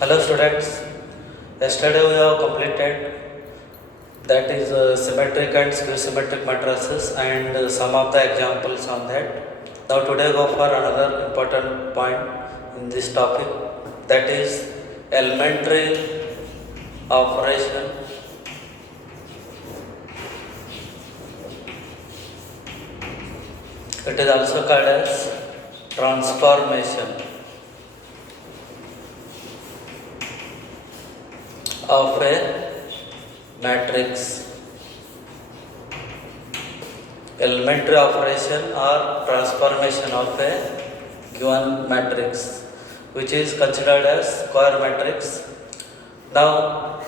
Hello students, yesterday we have completed that is symmetric and symmetric matrices and some of the examples on that. Now today go for another important point in this topic, that is elementary operation it is also called as transformation of a matrix. Elementary operation or transformation of a given matrix, which is considered as square matrix. Now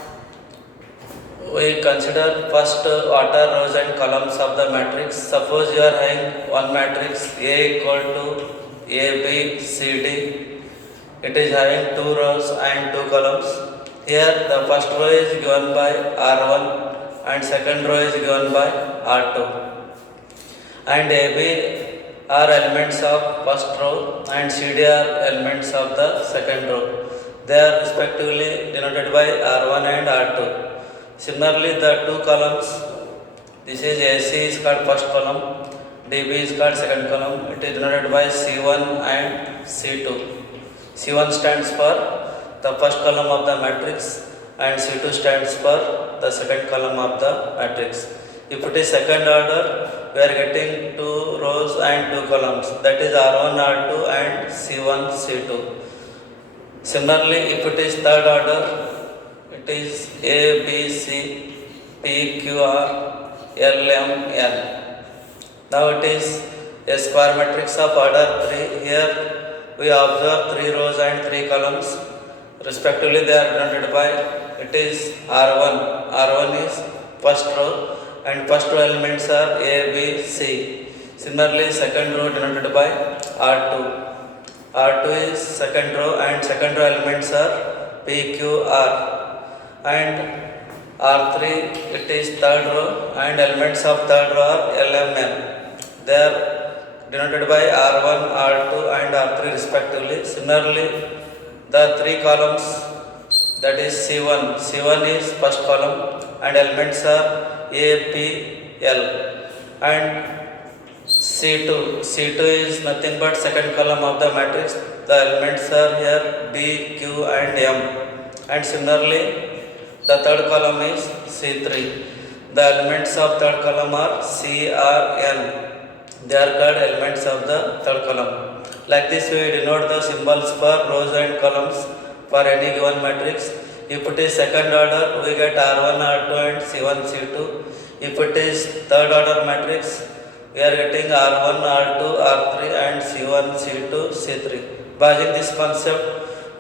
we consider first what are rows and columns of the matrix. Suppose you are having one matrix A equal to A, B, C, D. It is having two rows and two columns. Here the first row is given by R1 and second row is given by R2. And AB are elements of first row and CD are elements of the second row. They are respectively denoted by R1 and R2. Similarly, the two columns, this is AC is called first column, DB is called second column. It is denoted by C1 and C2. C1 stands for the first column of the matrix and C2 stands for the second column of the matrix. If it is second order, we are getting two rows and two columns, that is R1, R2 and C1, C2. Similarly, if it is third order, it is A, B, C, P, Q, R, L, M, N. Now it is a square matrix of order 3. Here we observe 3 rows and 3 columns. Respectively, they are denoted by, it is R1. R1 is first row and first row elements are A, B, C. Similarly, second row denoted by R2. R2 is second row and second row elements are P, Q, R. And R3, it is third row and elements of third row are L, M, N. They are denoted by R1, R2 and R3 respectively. Similarly, the 3 columns, that is C1. C1 is first column and elements are A, P, L. And C2. C2 is nothing but second column of the matrix. The elements are here D, Q and M. And similarly, the third column is C3. The elements of third column are C, R, N. They are called elements of the third column. Like this, we denote the symbols for rows and columns for any given matrix. If it is second order, we get R1, R2 and C1, C2. If it is third order matrix, we are getting R1, R2, R3 and C1, C2, C3. By using this concept,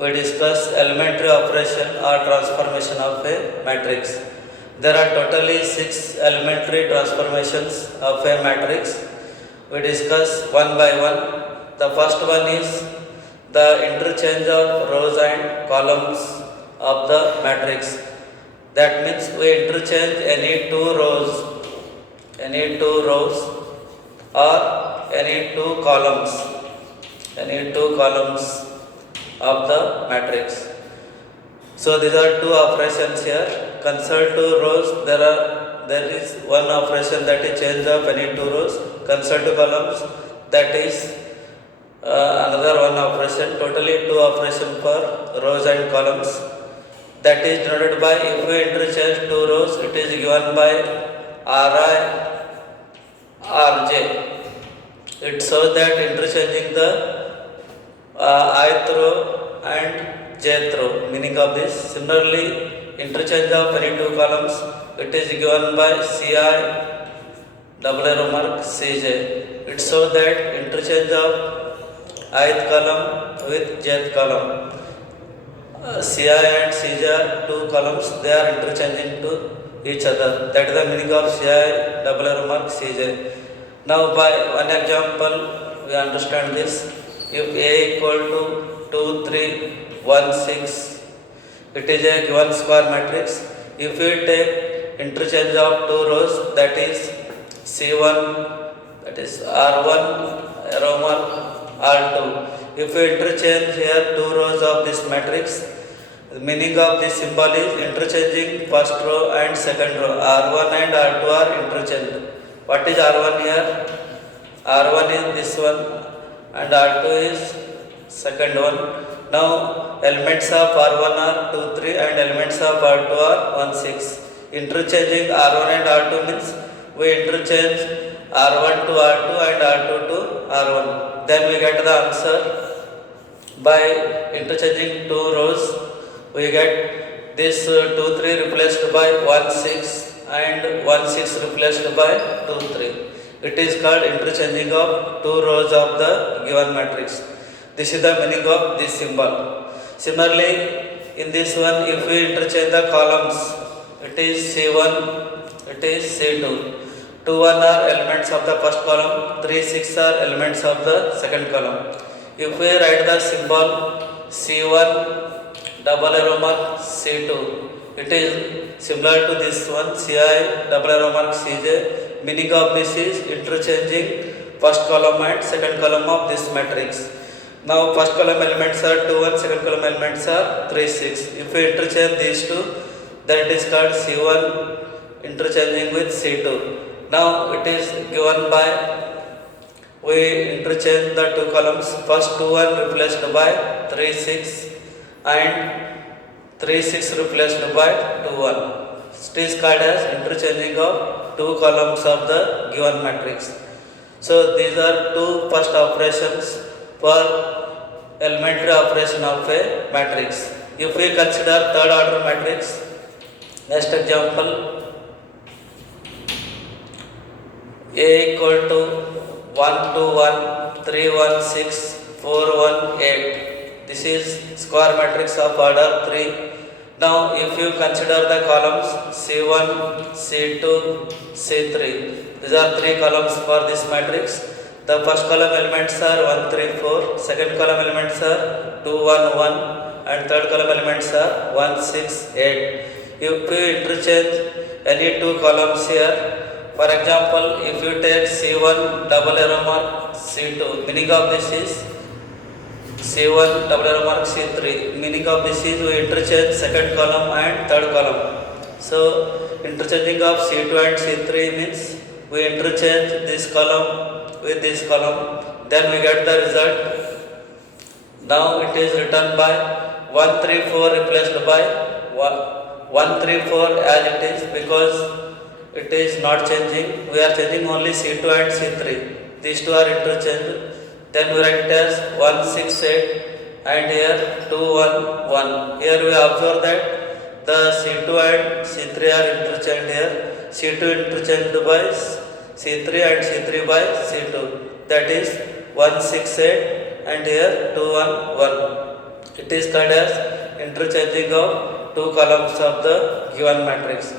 we discuss elementary operation or transformation of a matrix. There are totally 6 elementary transformations of a matrix. We discuss one by one. The first one is the interchange of rows and columns of the matrix. That means we interchange any two rows or any two columns of the matrix. So these are two operations here. Concern to rows, there is one operation, that is change of any two rows. Concern to columns, that is another one operation. Totally two operations for rows and columns. That is denoted by, if we interchange two rows, it is given by Ri, Rj. It shows that interchanging the ith row and jth row. Meaning of this, similarly, interchange of any two columns, it is given by Ci, double arrow mark, Cj. It shows that interchange of ith column with jth column. Ci and Cj are two columns, they are interchanging to each other. That is the meaning of Ci, double arrow mark, Cj. Now by one example, we understand this. If A equal to 2, 3, 1, 6, it is a given square matrix. If we take interchange of two rows, that is C1, that is R1, arrow mark, R2. If we interchange here two rows of this matrix, The meaning of this symbol is interchanging first row and second row. R1 and R2 are interchanged. What is R1 here? R1 is this one and R2 is second one. Now elements of R1 are 2, 3 and elements of R2 are 1, 6. Interchanging R1 and R2 means we interchange R1 to R2 and R2 to R1. Then we get the answer by interchanging two rows. We get this 2, 3 replaced by 1, 6 and 1, 6 replaced by 2, 3. It is called interchanging of two rows of the given matrix. This is the meaning of this symbol. Similarly, in this one, if we interchange the columns, it is C1, it is C2. 2, 1 are elements of the first column, 3, 6 are elements of the second column. If we write the symbol C1 double arrow mark C2, it is similar to this one Ci double arrow mark Cj. Meaning of this is interchanging first column and second column of this matrix. Now first column elements are 2, 1, second column elements are 3, 6. If we interchange these two, then it is called C1 interchanging with C2. Now it is given by we interchange the two columns. First 2, 1 replaced by 3, 6 and 3, 6 replaced by 2, 1. It is called as interchanging of two columns of the given matrix. So these are two first operations for elementary operation of a matrix. If we consider third order matrix, next example, A equal to 1, 2, 1, 3, 1, 6, 4, 1, 8. This is square matrix of order 3. Now if you consider the columns C1, C2, C3. These are three columns for this matrix. The first column elements are 1, 3, 4. Second column elements are 2, 1, 1. And third column elements are 1, 6, 8. If you interchange any two columns here, for example, if you take C1 double arrow mark C2, meaning of this is C1 double arrow mark C3. Meaning of this is we interchange second column and third column. So interchanging of C2 and C3 means we interchange this column with this column. Then we get the result. Now it is written by 1, 3, 4 replaced by 1, 3, 4 as it is, because it is not changing. We are changing only C2 and C3. These two are interchanged. Then we write it as 1, 6, 8 and here 2, 1, 1. Here we observe that the C2 and C3 are interchanged here. C2 interchanged by C3 and C3 by C2. That is 1, 6, 8 and here 2, 1, 1. It is called as interchanging of two columns of the given matrix.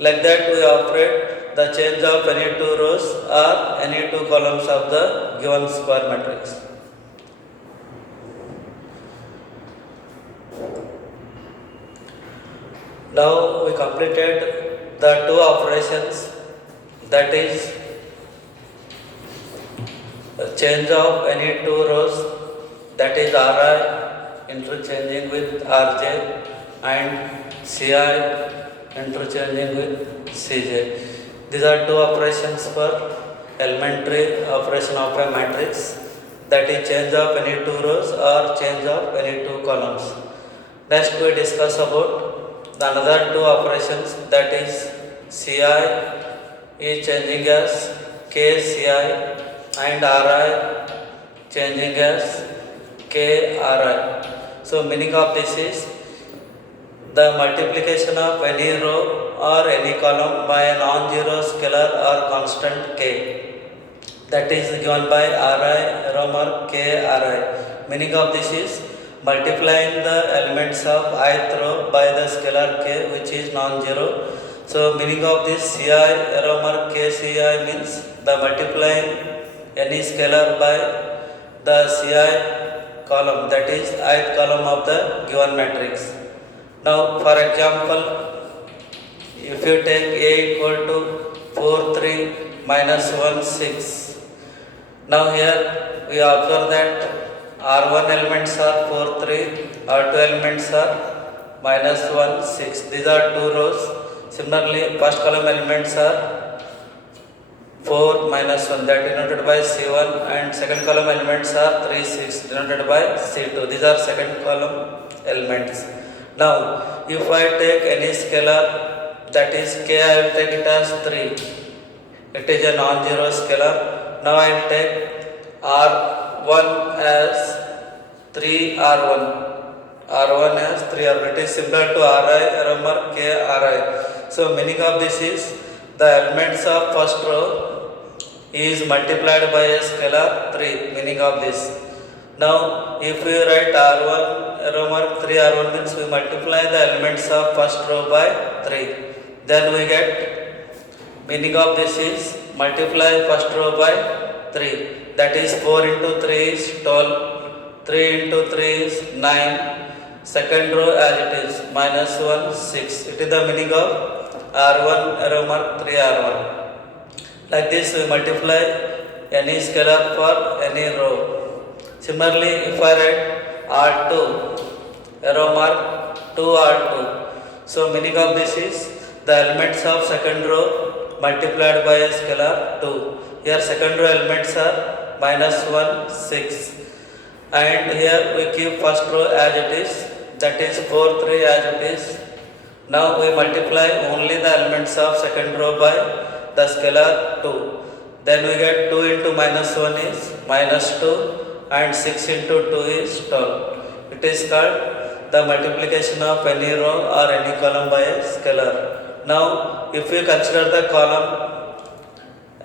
Like that we operate the change of any two rows or any two columns of the given square matrix. Now we completed the two operations, that is change of any two rows, that is Ri interchanging with Rj and Ci interchanging with Cj. These are two operations for elementary operation of a matrix, that is change of any two rows or change of any two columns. Next we discuss about the another two operations, that is Ci is changing as Kci and Ri changing as Kri. So meaning of this is the multiplication of any row or any column by a non-zero scalar or constant k, that is given by Ri arrow mark Kri. Meaning of this is multiplying the elements of ith row by the scalar k, which is non-zero. So meaning of this Ci arrow mark Kci means the multiplying any scalar by the Ci column, that is ith column of the given matrix. Now for example, if you take A equal to 4, 3 minus 1, 6. Now here we observe that R1 elements are 4, 3, R2 elements are minus 1, 6. These are two rows. Similarly, first column elements are 4 minus 1, that denoted by C1, and second column elements are 3, 6 denoted by C2. These are second column elements. Now, if I take any scalar, that is k, I will take it as 3. It is a non-zero scalar. Now I will take R1 as 3R1. R1 as 3R1. It is similar to Ri, arrow mark k, Ri. So meaning of this is the elements of first row is multiplied by a scalar 3. Meaning of this. Now if we write R1 arrow mark 3R1 means we multiply the elements of first row by 3. Then we get meaning of this is multiply first row by 3. That is 4 into 3 is 12. 3 into 3 is 9. Second row as it is minus 1, 6. It is the meaning of R1 arrow mark 3R1. Like this we multiply any scalar for any row. Similarly, if I write R2 arrow mark 2R2. So meaning of this is the elements of second row multiplied by a scalar 2. Here second row elements are minus 1, 6. And here we keep first row as it is, that is 4, 3 as it is. Now we multiply only the elements of second row by the scalar 2. Then we get 2 into minus 1 is minus 2 and 6 into 2 is 12. It is called the multiplication of any row or any column by a scalar. Now if we consider the column,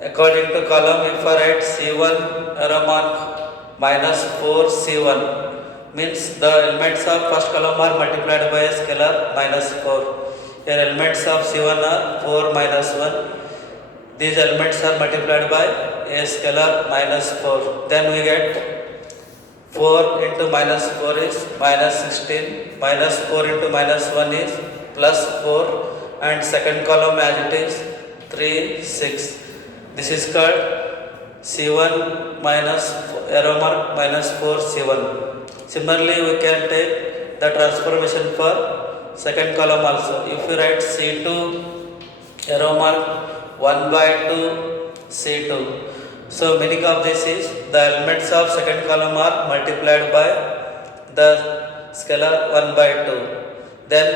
according to column, if I write C1 arrow mark minus 4 C1 means the elements of first column are multiplied by a scalar minus 4. Here elements of C1 are 4 minus 1. These elements are multiplied by a scalar minus 4. Then we get 4 into minus 4 is minus 16. Minus 4 into minus 1 is plus 4. And second column as it is 3, 6. This is called C1 minus arrow mark minus 4 C1. Similarly, we can take the transformation for second column also. If we write C2 arrow mark 1 by 2 C2. So meaning of this is the elements of second column are multiplied by the scalar 1 by 2. Then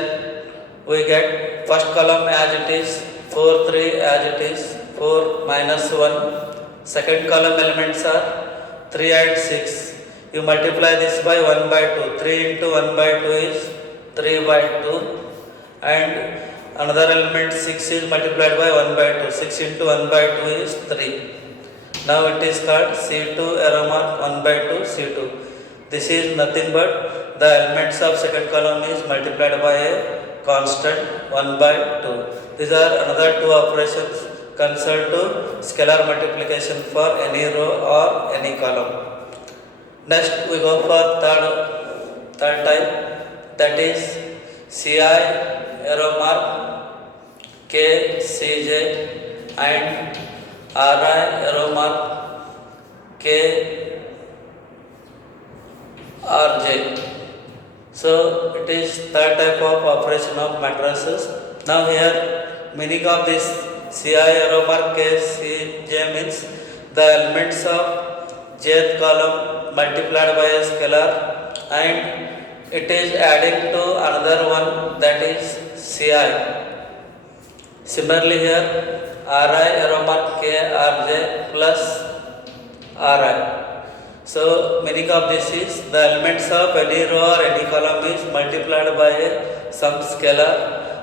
we get first column as it is 4, 3 as it is 4 minus 1. Second column elements are 3 and 6. You multiply this by 1 by 2. 3 into 1 by 2 is 3 by 2. And another element 6 is multiplied by 1 by 2. 6 into 1 by 2 is 3. Now it is called C2 arrow mark 1 by 2 C2. This is nothing but the elements of second column is multiplied by a constant 1 by 2. These are another two operations concerned to scalar multiplication for any row or any column. Next we go for third type, that is Ci arrow mark k Cj and Ri arrow mark k Rj. So it is third type of operation of matrices. Now here meaning of this Ci arrow mark k Cj means the elements of jth column multiplied by a scalar and it is adding to another one, that is Ci. Similarly here Ri arrow mark k Rj plus Ri. So meaning of this is the elements of any row or any column is multiplied by some scalar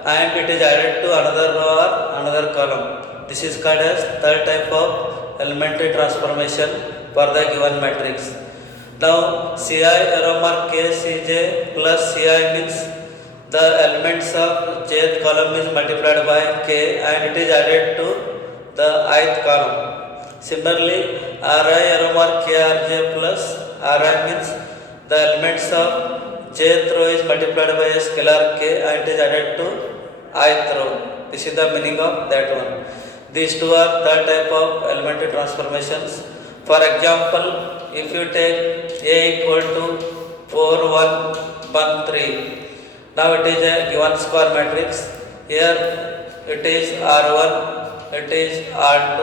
and it is added to another row or another column. This is called as third type of elementary transformation for the given matrix. Now Ci arrow mark k Cj plus Ci means the elements of jth column is multiplied by k and it is added to the ith column. Similarly, Ri arrow mark krj plus Ri means the elements of jth row is multiplied by a scalar k and it is added to ith row. This is the meaning of that one. These two are third type of elementary transformations. For example, if you take A equal to 4, 1, 1, 3 Now it is a given square matrix. Here it is R1, it is R2,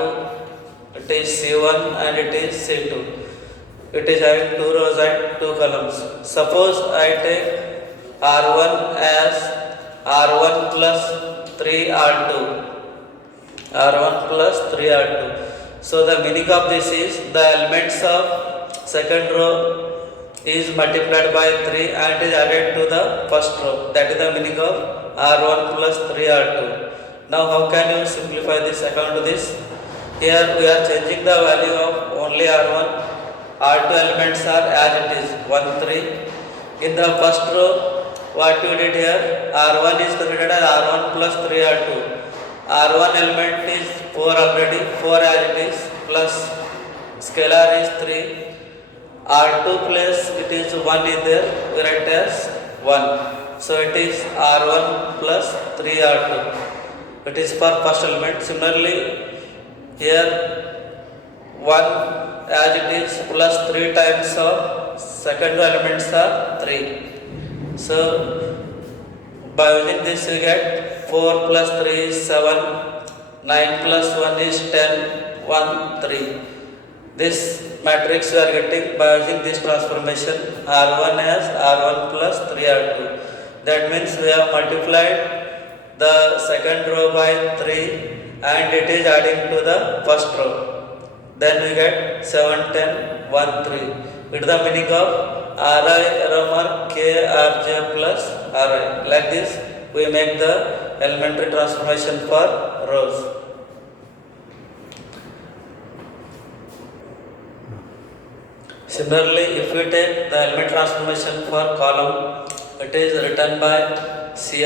it is C1 and it is C2. It is having 2 rows and 2 columns. Suppose I take R1 as R1 plus 3R2. R1 plus 3R2. So the meaning of this is the elements of second row is multiplied by 3 and is added to the first row. That is the meaning of R1 plus 3R2. Now how can you simplify this according to this? Here we are changing the value of only R1. R2 elements are as it is 1, 3. In the first row, what we did here, R1 is considered as R1 plus 3R2. R1 element is 4 already, 4 as it is, plus scalar is 3. R2 plus it is 1 is there, we write as 1. So it is R1 plus 3R2. It is for first element. Similarly, here 1 as it is plus 3 times of second elements are 3. So by using this we get 4 plus 3 is 7, 9 plus 1 is 10, 1, 3. This matrix we are getting by using this transformation R1 as R1 plus 3R2. That means we have multiplied the second row by 3 and it is adding to the first row. Then we get 7, 10, 1, 3. It is the meaning of Ri, Rmr, K, Rj plus Ri. Like this we make the elementary transformation for rows. Similarly, if we take the element transformation for column, it is written by Ci,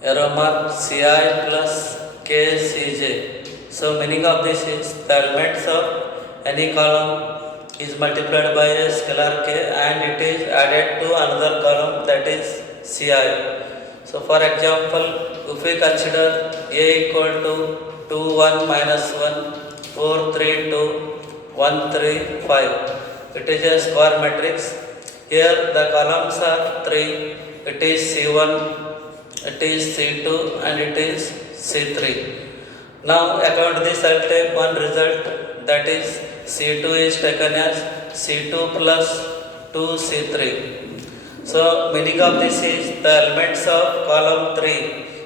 Rmr, Ci plus K, Cj. So meaning of this is the elements of any column is multiplied by a scalar k and it is added to another column, that is Ci. So for example, if we consider A equal to 2, 1, minus 1, 4, 3, 2, 1, 3, 5. It is a square matrix. Here the columns are 3. It is C1, it is C2 and it is C3. Now according to this I will take one result, that is C2 is taken as C2 plus 2C3. So meaning of this is the elements of column 3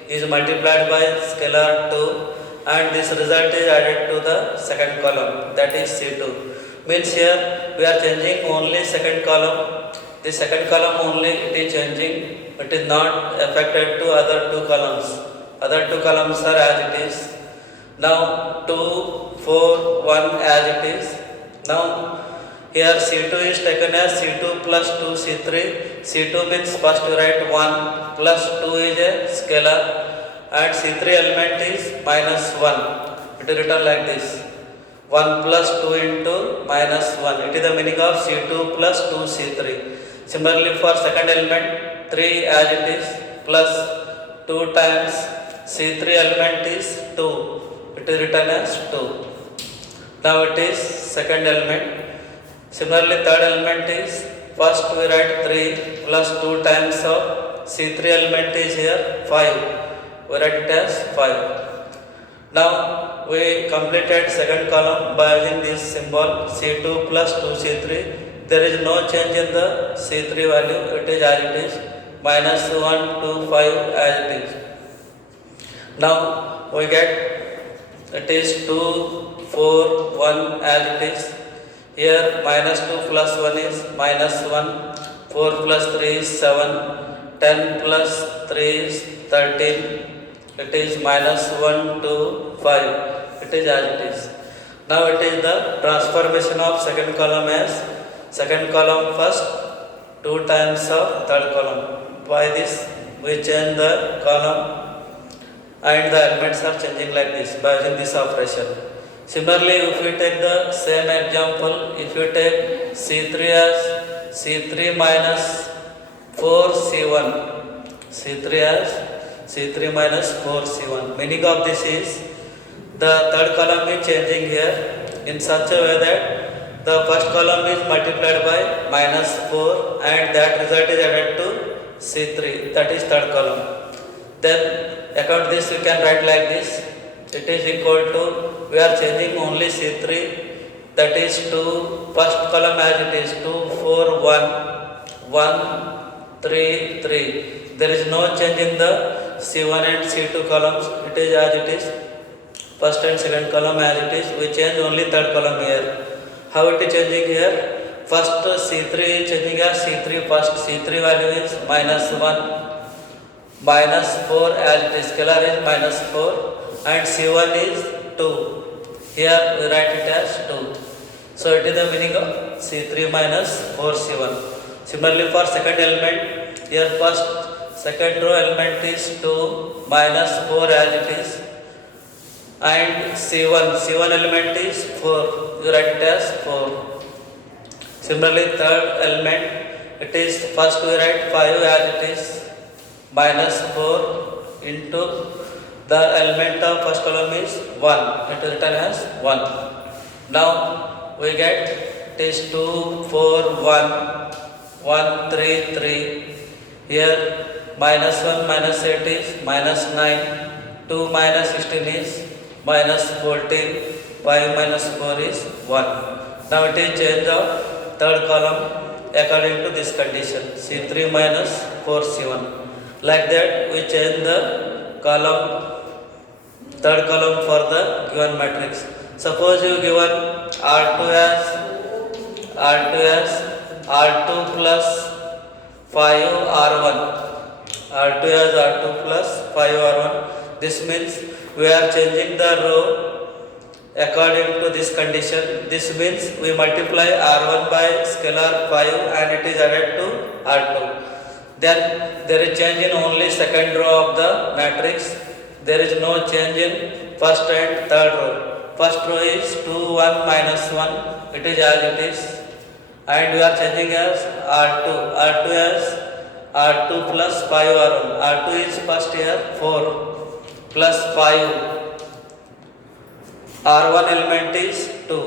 is multiplied by scalar 2 and this result is added to the second column, that is C2. Means here we are changing only second column. The second column only it is changing, it is not affected to other two columns. Other two columns are as it is. Now 2, 4, 1 as it is. Now here C2 is taken as C2 plus 2C3. C2 means first you write 1 plus 2 is a scalar and C3 element is minus 1. It is written like this. 1 plus 2 into minus 1. It is the meaning of C2 plus 2C3. Similarly for second element 3 as it is plus 2 times C3 element is 2. It is written as 2. Now it is second element. Similarly third element is first we write 3 plus 2 times of C3 element is here 5. We write it as 5. Now we completed second column by using this symbol C2 plus 2C3. There is no change in the C3 value. It is as it is minus 1, 2, 5 as it is. Now we get it is 2, 4, 1 as it is. Here minus 2 plus 1 is minus 1. 4 plus 3 is 7. 10 plus 3 is 13. It is minus 1, 2, 5. It is as it is. Now it is the transformation of second column as second column first 2 times of third column. By this we change the column and the elements are changing like this by using this operation. Similarly, if we take the same example, if you take C3 as C3 minus 4C1, C3 as C3 minus 4C1. Meaning of this is the third column is changing here in such a way that the first column is multiplied by minus 4 and that result is added to C3, that is third column. Then according to this we can write like this. It is equal to, we are changing only C3, that is to first column as it is 2, 4, 1, 1, 3, 3. There is no change in the C1 and C2 columns. It is as it is. First and second column as it is. We change only third column here. How it is changing here? First C3 is changing as C3 first. C3 value is -1, -4 as it is. Scalar is -4 and C1 is 2. Here we write it as 2. So it is the meaning of C3 -4 C1. Similarly for second element, here first second row element is 2 -4 as it is, and C1 element is 4. You write it as 4. Similarly third element, it is first we write 5 as it is, -4 into the element of first column is 1. It is written as 1. Now we get it is 2, 4, 1, 1, 3, 3. Here -1 -8 is -9. 2 -16 is -14. 5 -4 is 1. Now it is change of third column according to this condition. C3 -4 C1. Like that we change the column, third column for the given matrix. Suppose you given R2 as R2 plus 5 R1. R2 as R2 plus 5 R1. This means we are changing the row according to this condition. This means we multiply R1 by scalar 5 and it is added to R2. Then there is change in only second row of the matrix. There is no change in first and third row. First row is 2, 1, -1. It is as it is. And we are changing as R2. R2 as R2 plus 5 R1. R2 is first here 4 plus 5. R1 element is 2.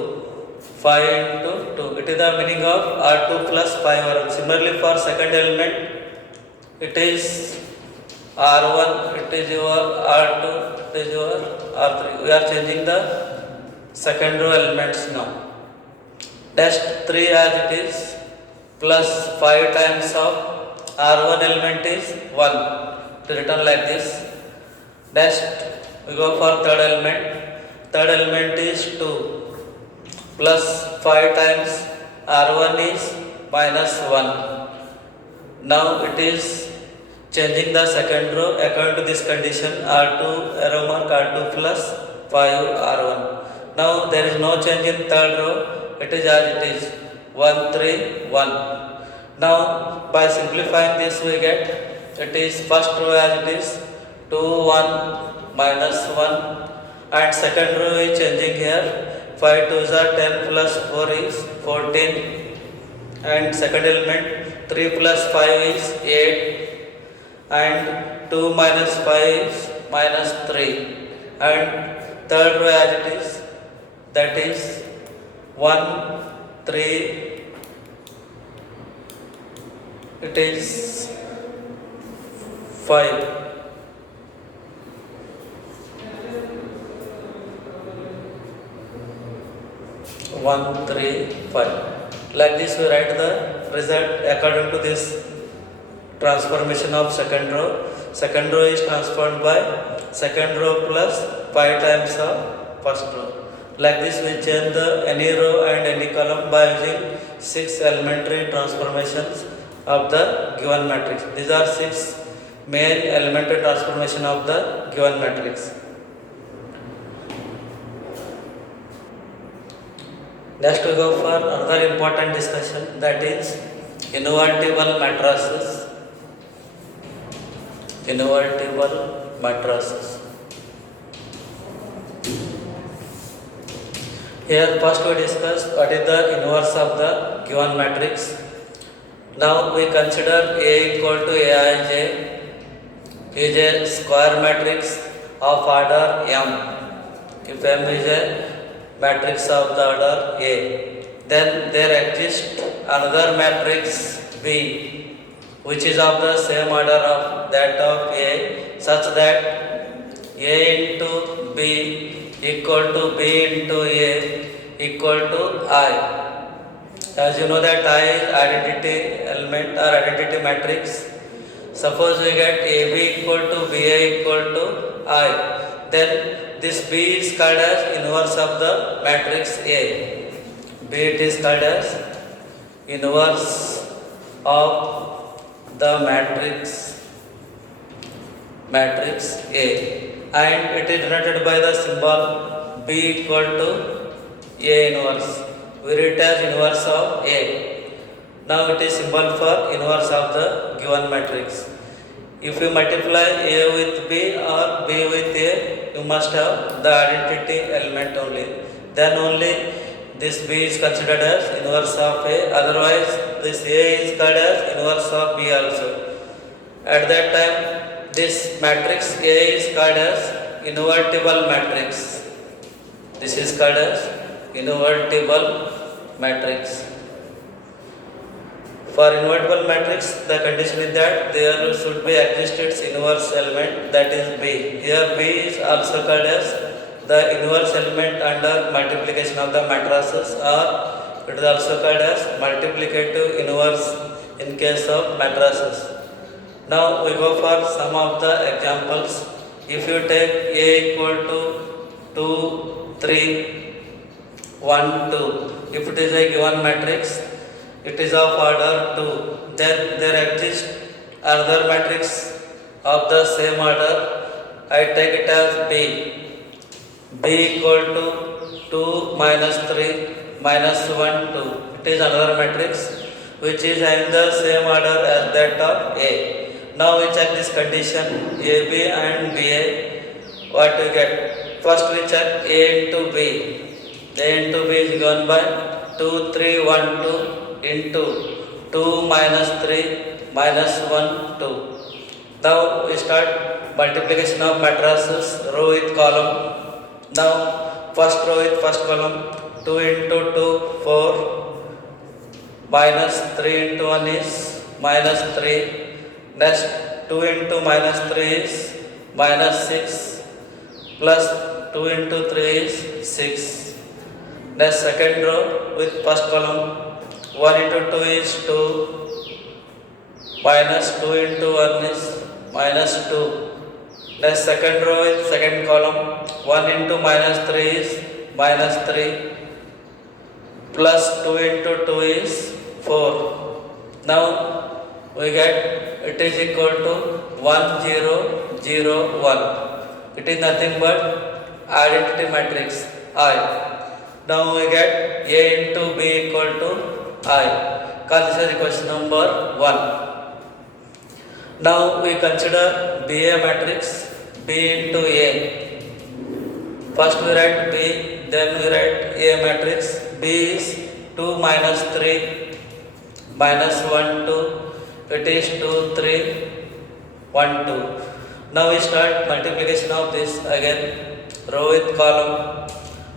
5 into 2. It is the meaning of R2 plus 5 R1. Similarly for second element, it is R1, it is your R2, it is your R3. We are changing the second row elements now. Dash 3 as it is, plus 5 times of R1 element is 1. It is written like this. Dash, we go for third element. Third element is 2, plus 5 times R1 is -1. Now it is changing the second row according to this condition. R2 arrow mark R2 plus 5 R1. Now there is no change in third row. It is as it is, 1, 3, 1. Now by simplifying this we get it is first row as it is 2, 1, -1, and second row is changing here. 5 2s are 10 plus 4 is 14, and second element 3 plus 5 is 8, and 2 minus 5 is -3, and third row as it is, that is 1, 3, it is 5. 1, 3, 5. Like this we write the result according to this transformation of second row. Second row is transformed by second row plus 5 times of first row. Like this we change the any row and any column by using 6 elementary transformations of the given matrix. These are 6 main elementary transformation of the given matrix. Next we go for another important discussion, that is invertible matrices. Invertible matrices. Here first we discuss what is the inverse of the given matrix. Now we consider A equal to Aij is a square matrix of order M. If M is a matrix of the order A, then there exists another matrix B which is of the same order of that of A, such that A into B equal to B into A equal to I. As you know that I is identity element or identity matrix. Suppose we get AB equal to BA equal to I, then this B is called as inverse of the matrix A. B it is called as inverse of the matrix A, and it is denoted by the symbol B equal to A inverse. We read as inverse of A. Now it is symbol for inverse of the given matrix. If you multiply A with B or B with A, you must have the identity element only. Then only this B is considered as inverse of A. Otherwise, this A is called as inverse of B also. At that time, this matrix A is called as invertible matrix. This is called as invertible matrix. For invertible matrix, the condition is that there should be exist its inverse element, that is B. Here B is also called as the inverse element under multiplication of the matrices, or it is also called as multiplicative inverse in case of matrices. Now we go for some of the examples. If you take A equal to 2, 3, 1, 2, if it is a given matrix, it is of order 2. Then there exists another matrix of the same order. I take it as B. B equal to 2 minus 3 minus 1, 2. It is another matrix which is in the same order as that of A. Now we check this condition AB and BA. What we get? First we check A into B. A into B is given by 2, 3, 1, 2 into 2 minus 3 minus 1, 2. Now we start multiplication of matrices row with column. Now first row with first column, 2 into 2, 4, minus 3 into 1 is minus 3. Next 2 into minus 3 is minus 6, plus 2 into 3 is 6. Next second row with first column, 1 into 2 is 2, minus 2 into 1 is minus 2. Next second row with second column, 1 into minus 3 is minus 3, plus 2 into 2 is 4. Now we get it is equal to 1, 0, 0, 1. It is nothing but identity matrix I. Now we get A into B equal to I. Call this as equation number 1. Now we consider BA matrix B into A. First we write B, then we write A matrix. B is 2 minus 3 minus 1, 2. It is 2, 3, 1, 2. Now we start multiplication of this again, row with column.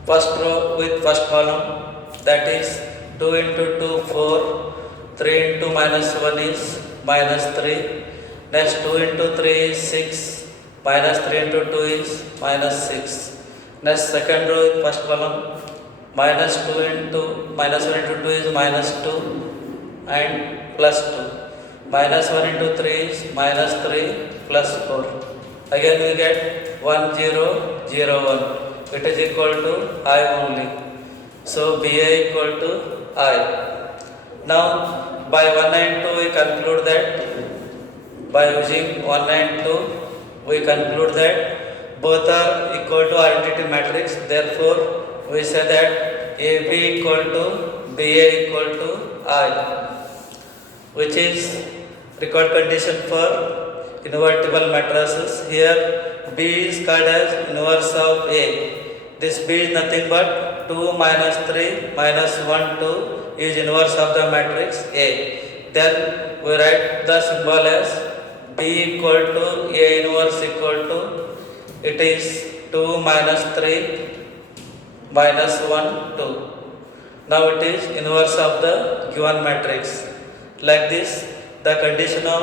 First row with first column, that is 2 into 2, 4, 3 into minus 1 is minus 3. Next 2 into 3 is 6, minus 3 into 2 is minus 6. Next second row with first column, minus 2 into minus 1 into 2 is minus 2 and plus 2. Minus 1 into 3 is minus 3 plus 4. Again we get 1, 0, 0, 1. It is equal to I only. So BA equal to I. Now by 1 and 2 we conclude that, by using 1 and 2 we conclude that both are equal to identity matrix. Therefore we say that AB equal to BA equal to I, which is required condition for invertible matrices. Here B is called as inverse of A. This B is nothing but 2 minus 3 minus 1, 2 is inverse of the matrix A. Then we write the symbol as B equal to A inverse equal to, it is 2 minus 3 minus 1, 2. Now it is inverse of the given matrix. Like this, the condition of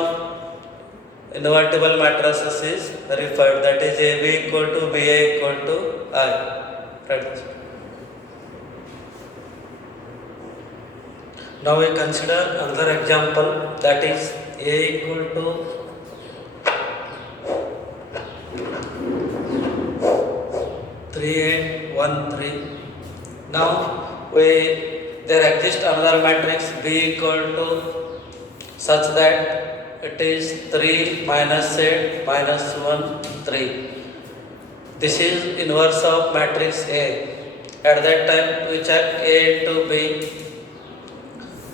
invertible matrices is verified, that is AB equal to BA equal to I. Right. Now we consider another example, that is A equal to 3813. Now there exists another matrix B equal to such that it is 3 minus 8 minus 1 3. This is inverse of matrix A. At that time we check A into B.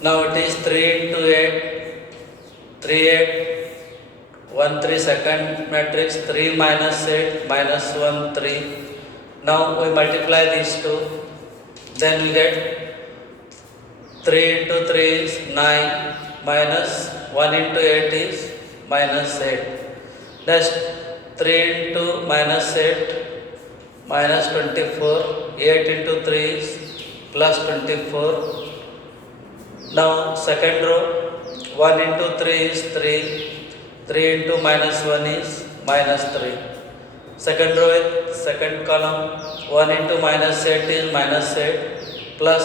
Now it is 3 into 8, 3 8 1 3, second matrix 3 minus 8 minus 1 3. Now we multiply these two, then we get 3 into 3 is 9 minus 1 into 8 is minus 8. Next 3 into minus 8 minus 24, 8 into 3 is plus 24. Now second row 1 into 3 is 3, 3 into minus 1 is minus 3. Second row, second column 1 into minus 8 is minus 8 plus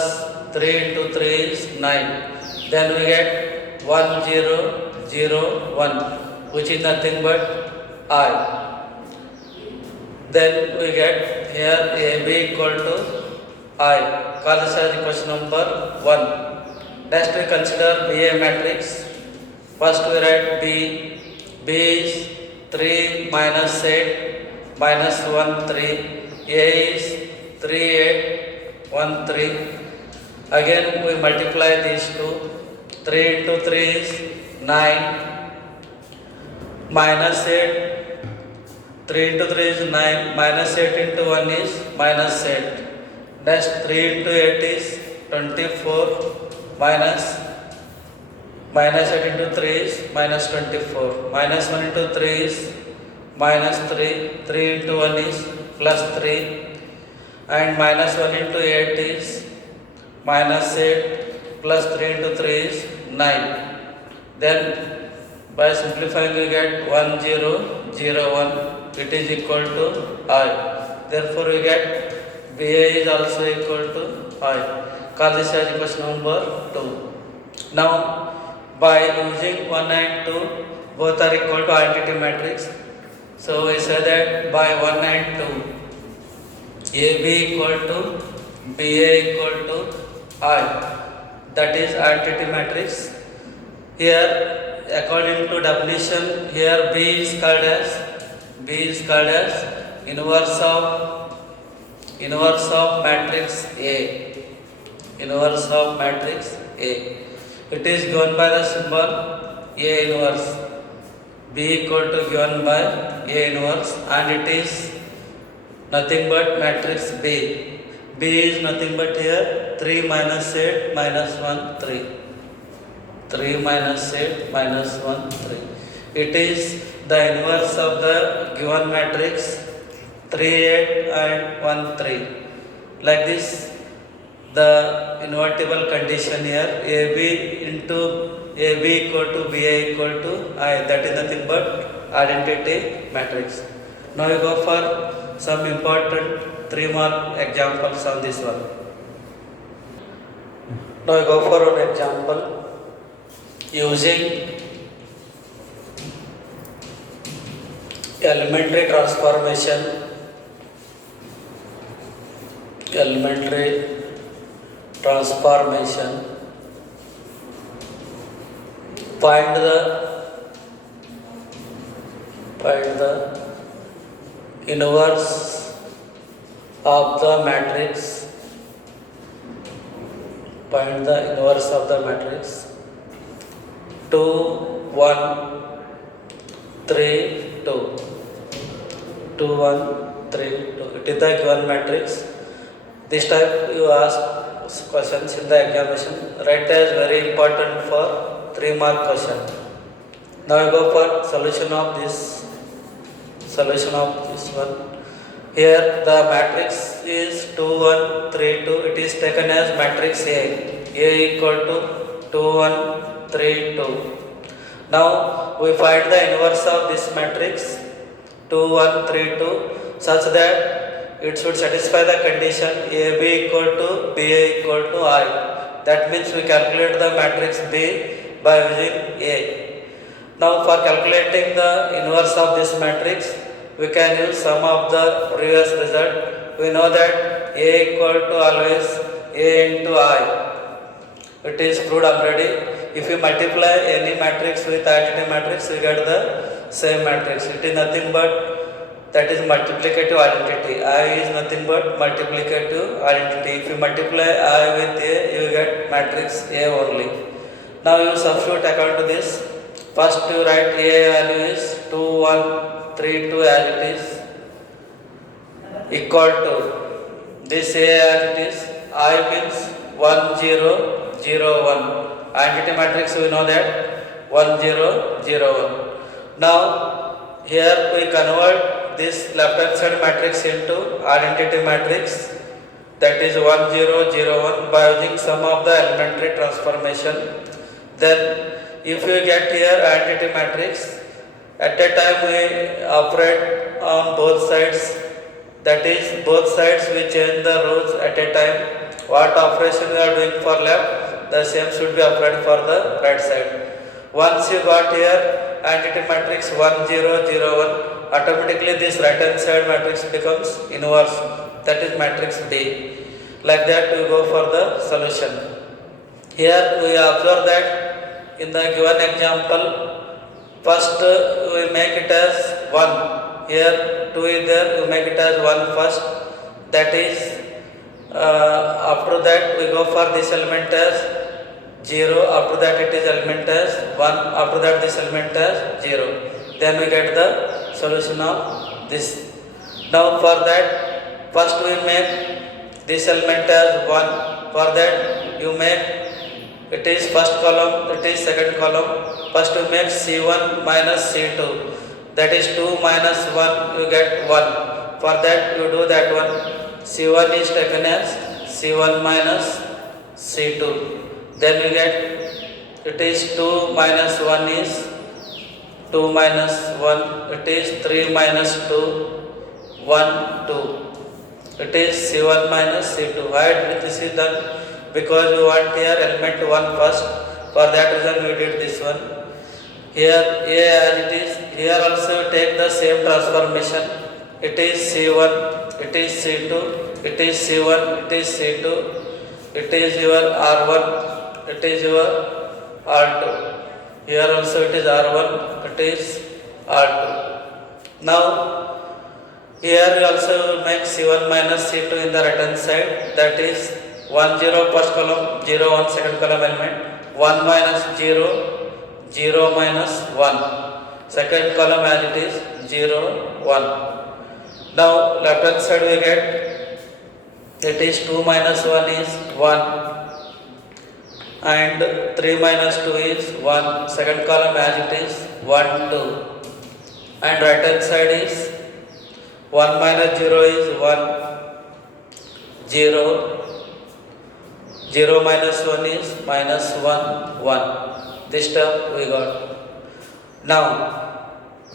3 into 3 is 9. Then we get 1 0 0 1, which is nothing but I. Then we get here AB equal to I. Call this as equation number 1. Next we consider BA matrix. First we write B. B is 3 minus 8 minus 1 3. A is 3 8 1 3. Again we multiply these two. 3 into 3 is 9 minus 8. 3 into 3 is 9 minus 8 into 1 is minus 8. Next 3 into 8 is 24 minus 8 into 3 is minus 24. Minus 1 into 3 is minus 3. 3 into 1 is plus 3. And minus 1 into 8 is minus 8 plus 3 into 3 is 9. Then by simplifying we get 1 0 0 1. It is equal to I. Therefore we get BA is also equal to I. Call this as equation number 2. Now by using 1 and 2, both are equal to identity matrix. So we say that by 1 and 2, AB equal to BA equal to I. That is identity matrix. Here according to definition, here B is called as inverse of matrix A. Inverse of matrix A. It is given by the symbol A inverse. B equal to given by A inverse, and it is nothing but matrix B. B is nothing but here 3 minus 8 minus 1 3. 3 minus 8 minus 1 3. It is the inverse of the given matrix 3 8 and 1 3. Like this, the invertible condition here AB equal to BA equal to I, that is nothing but identity matrix. Now we go for some important 3-mark examples on this one. Now we go for an example using elementary transformation. Find the inverse of the matrix. Find the inverse of the matrix 2 1 3 2. 2 1 3 2. It is the given matrix. This type you ask questions in the examination. Write as very important for 3-mark question. Now we go for solution of this one. Here the matrix is 2 1 3 2. It is taken as matrix A. A equal to 2 1 3 2. Now we find the inverse of this matrix 2, 1, 3, 2 such that it should satisfy the condition AB equal to BA equal to I. That means we calculate the matrix B by using A. Now for calculating the inverse of this matrix, we can use some of the previous result. We know that A equal to always A into I. It is proved already. If you multiply any matrix with identity matrix, we get the same matrix. It is nothing but that is multiplicative identity. I is nothing but multiplicative identity. If you multiply I with A, you get matrix A only. Now you substitute according to this. First you write A value is 2, 1, 3, 2 as it is equal to this A as it is. I means 1, 0, 0, 1. Identity matrix we know that 1, 0, 0, 1. Now here we convert this left hand side matrix into identity matrix, that is 1, 0, 0, 1 by using some of the elementary transformation. Then if you get here identity matrix, at a time we operate on both sides, that is both sides we change the rows at a time. What operation we are doing for left, the same should be applied for the right side. Once you got here identity matrix 1, 0, 0, 1, automatically this right hand side matrix becomes inverse, that is matrix B. Like that we go for the solution. Here we observe that in the given example, first we make it as 1. Here 2 is there, we make it as 1 first. That is after that we go for this element as 0, after that it is element as 1, after that this element as 0. Then we get the solution of this. Now for that, first we make this element as 1. For that you make, it is first column, it is second column. First you make C1 minus C2. That is 2 minus 1, you get 1. For that you do that one. C1 is taken as C1 minus C2. Then you get, it is 2 minus 1 is 2 minus 1. It is 3 minus 2, 1, 2. It is C1 minus C2. Why this is done? Because we want here element 1 first. For that reason we did this one. Here A as it is. Here also take the same transformation. It is C1, it is C2, it is C1, it is C2, it is your R1, it is your R2. Here also it is R1, it is R2. Now here we also make C1 minus C2 in the right hand side, that is 1, 0 first column, 0, 1 second column element, 1 minus 0, 0 minus 1. Second column as it is 0, 1. Now left hand side we get, it is 2 minus 1 is 1 and 3 minus 2 is 1. Second column as it is 1, 2. And right hand side is 1 minus 0 is 1, 0. 0 minus 1 is minus 1, 1. This term we got. Now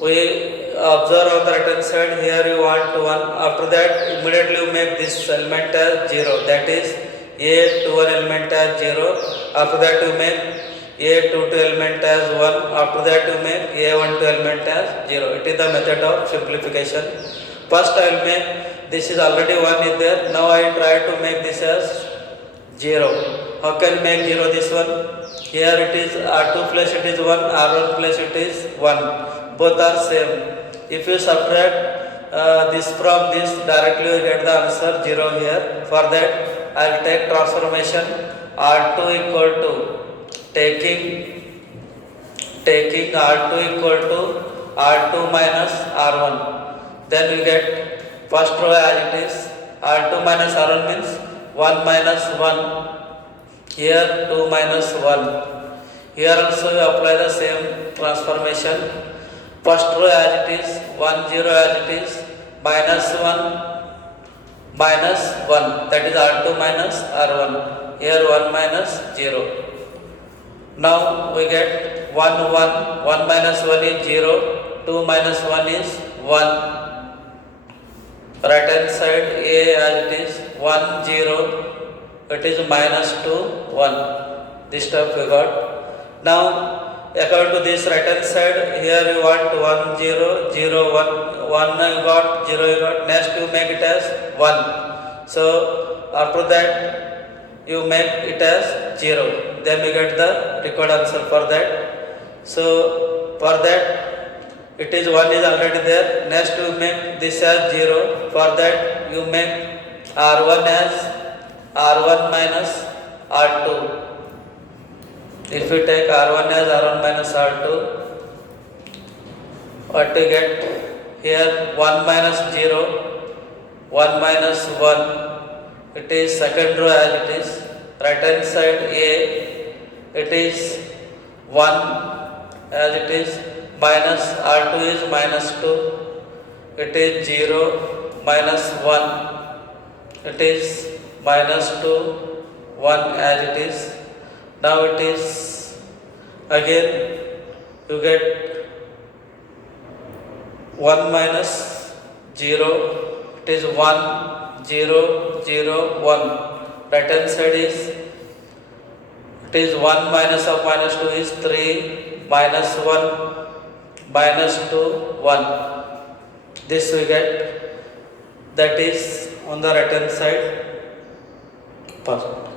we observe on the right hand side, here you want 1. After that immediately you make this element as 0. That is A21 element as 0. After that you make A22 element as 1. After that you make A12 element as 0. It is the method of simplification. First I will make, this is already 1 is there. Now I try to make this as 0. How can you make 0 this one? Here it is R2 place it is 1, R1 place it is 1. Both are same. If you subtract this from this, directly you get the answer 0 here. For that I will take transformation R2 equal to taking R2 equal to R2 minus R1. Then we get first row as it is. R2 minus R1 means 1 minus 1. Here 2 minus 1. Here also you apply the same transformation. First row as it is, 1, 0 as it is, minus 1, minus 1. That is R2 minus R1. Here 1 minus 0. Now we get 1 1, 1 minus 1 is 0, 2 minus 1 is 1. Right hand side A as it is 1 0, it is minus 2 1. This stuff we got. Now according to this right hand side, here you want 1 0 0 1, 1 you got, 0 you got, next you make it as 1. So after that you make it as 0, then we get the required answer for that. So for that it is 1 is already there, next you make this as 0. For that you make R1 as R1 minus R2. If you take R1 as R1 minus R2, what you get here? 1 minus 0, 1 minus 1, it is second row as it is. Right hand side A, it is 1 as it is, minus R2 is minus 2, it is 0 minus 1, it is minus 2 1 as it is. Now it is again you get 1 minus 0, it is 1 0 0 1. Right hand side is, it is 1 minus of minus 2 is 3, minus 1 minus 2 1. This we get, that is on the right hand side. Pause.